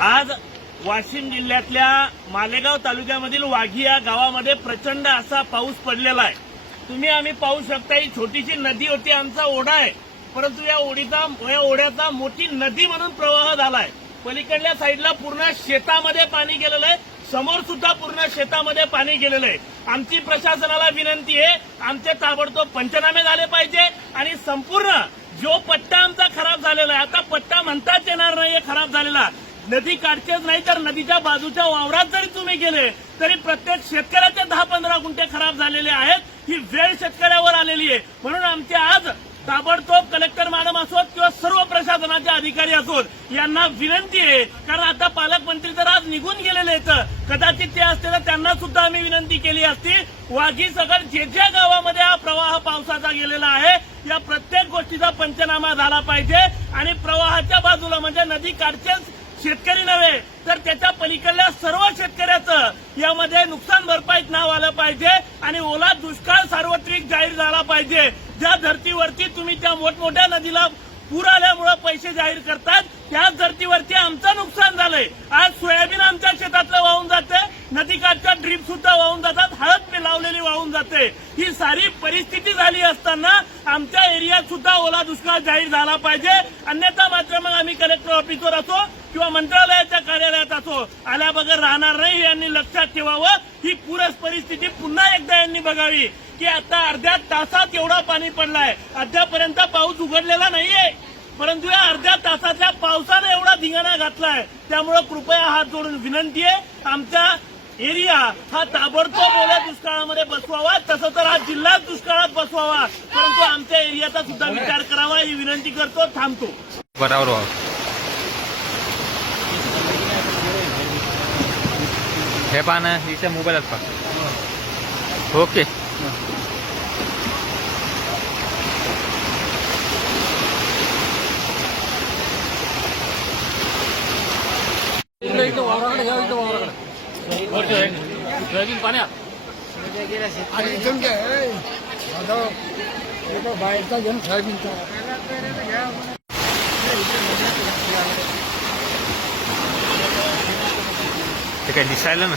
आज वाशिम जिल्ह्यातल्या मालेगाव तालुक्यामधील वाघी या गावामध्ये प्रचंड असा पाऊस पडलेला आहे. तुम्ही आम्ही पाहू शकता ही छोटीशी नदी होती आमचा ओढा आहे. परंतु या ओढीचा या ओढ्याचा मोठी नदी म्हणून प्रवाह झालाय. पलीकडल्या साईडला पूर्ण शेतामध्ये पाणी गेलेलं आहे. समोर सुद्धा पूर्ण शेतामध्ये पाणी गेलेलं आहे. आमची प्रशासनाला विनंती आहे आमचे ताबडतोब पंचनामे झाले पाहिजे आणि संपूर्ण जो पट्टा आमचा खराब झालेला आहे आता पट्टा म्हणताच येणार नाहीये खराब झालेला. नदी काठचेच नाही तर नदीच्या बाजूच्या वावरात जरी तुम्ही गेले तरी प्रत्येक शेतकऱ्याचे दहा पंधरा गुंठे खराब झालेले आहेत. ही वेळ शेतकऱ्यावर आलेली आहे. म्हणून आमचे आज ताबडतोब कलेक्टर मॅडम असोत किंवा सर्व प्रशासनाचे अधिकारी असोत यांना विनंती आहे. कारण आता पालकमंत्री तर आज निघून गेलेले आहेत. कदाचित ते असते तर त्यांना सुद्धा आम्ही विनंती केली असती. वाघी सगळ जे ज्या गावामध्ये हा प्रवाह पावसाचा गेलेला आहे या प्रत्येक गोष्टीचा पंचनामा झाला पाहिजे. आणि प्रवाहाच्या बाजूला म्हणजे नदी काठचेच शेतकरी नव्हे तर त्याच्या पलीकडल्या सर्व शेतकऱ्याचं यामध्ये नुकसान भरपाईत नाव आलं पाहिजे आणि ओला दुष्काळ सार्वत्रिक जाहीर झाला पाहिजे. ज्या धर्तीवरती तुम्ही त्या मोठमोठ्या नदीला पूर आल्यामुळे पैसे जाहीर करतात त्याच धर्तीवरती आमचं नुकसान झालंय. आज सोयाबीन आमच्या शेतातलं वाहून जात जाते. ही सारी परिस्थिती झाली असताना आमच्या एरियात सुद्धा ओला दुष्काळ जाहीर झाला पाहिजे. अन्यथा मात्र मग आम्ही कलेक्टर ऑफिसवर असो किंवा मंत्रालयाच्या कार्यालयात असो आल्या बगर राहणार नाही यांनी लक्षात ठेवावं. ही पूरच परिस्थिती पुन्हा एकदा यांनी बघावी की आता अर्ध्या तासात एवढा पाणी पडलाय. अद्यापर्यंत पाऊस उघडलेला नाहीये. परंतु या अर्ध्या तासातल्या पावसानं एवढा धिंगाणा घातलाय. त्यामुळे कृपया हात जोडून विनंती आहे. आमच्या एरिया हा ताबडतोब ओल्या दुष्काळामध्ये बसवावा. तसं तर हा जिल्हा दुष्काळात बसवावा. परंतु आमच्या एरियाचा सुद्धा विचार करावा ही विनंती करतो थांबतो. बरोबर हे पहा ना इथे मोबाईल पहा. ओके. सोयाबीन पाण्यात आणि इथून काय आता एका बाहेरचा घेऊन सोयाबीनचा ते काय दिसायला ना.